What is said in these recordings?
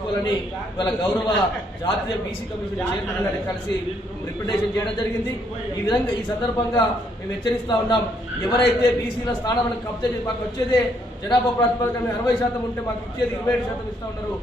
తీసుకోవాలని ఇవాళ గౌరవ జాతీయ బీసీ కమిషన్ చైర్మన్ గారిని కలిసి రిప్రజెంటేషన్ చేయడం జరిగింది. ఈ విధంగా ఈ సందర్భంగా మేము హెచ్చరిస్తా ఉన్నాం, ఎవరైతే బీసీల స్థానాలను కబ్జా చేసి మాకు వచ్చేదే జనాభా ప్రాతిపదికన 60% ఉంటే మాకు ఇచ్చేది 27% ఇస్తా ఉన్నారు.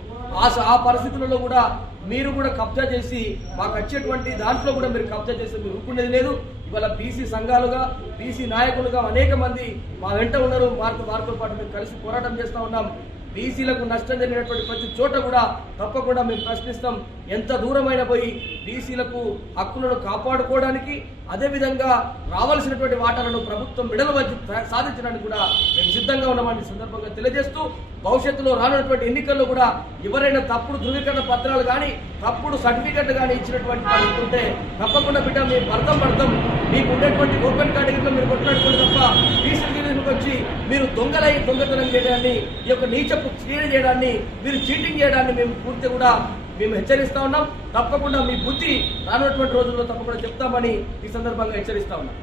ఆ పరిస్థితులలో కూడా మీరు కూడా కబ్జా చేసి మాకు వచ్చేటువంటి దాంట్లో కూడా మీరు కబ్జా చేసి మీరు ఊరుకునేది లేదు. ఇవాళ బీసీ సంఘాలుగా బీసీ నాయకులుగా అనేక మంది మా వెంట ఉన్నారు. వారితో పాటు మేము కలిసి పోరాటం చేస్తూ ఉన్నాం. బీసీలకు నష్టం జరిగినటువంటి ప్రతి చోట కూడా తప్పకుండా మేము ప్రశ్నిస్తాం. ఎంత దూరమైన పోయి బీసీలకు హక్కులను కాపాడుకోవడానికి, అదేవిధంగా రావాల్సినటువంటి వాటాలను ప్రభుత్వం మెడలు వచ్చి సాధించడానికి కూడా మేము సిద్ధంగా ఉన్నామని సందర్భంగా తెలియజేస్తూ, భవిష్యత్తులో రానున్నటువంటి ఎన్నికల్లో కూడా ఎవరైనా తప్పుడు ధృవీకరణ పత్రాలు కానీ తప్పుడు సర్టిఫికెట్ కానీ ఇచ్చినటువంటి పరిస్థితి ఉంటే తప్పకుండా బిడ్డ మేము పడతాం. మీకు ఉండేటువంటి ఓపెన్ కేటగిరీలో మీరు కొట్లాడుకోండి తప్ప బీసీలకు వచ్చి మీరు దొంగతనం చేయడాన్ని, ఈ యొక్క నీచపు చీడ చేయడాన్ని, మీరు చీటింగ్ చేయడాన్ని మేము పూర్తి కూడా మేము హెచ్చరిస్తా ఉన్నాం. తప్పకుండా మీ బుద్ధి రానున్నటువంటి రోజుల్లో తప్పకుండా చెప్తామని ఈ సందర్భంగా హెచ్చరిస్తా ఉన్నాం.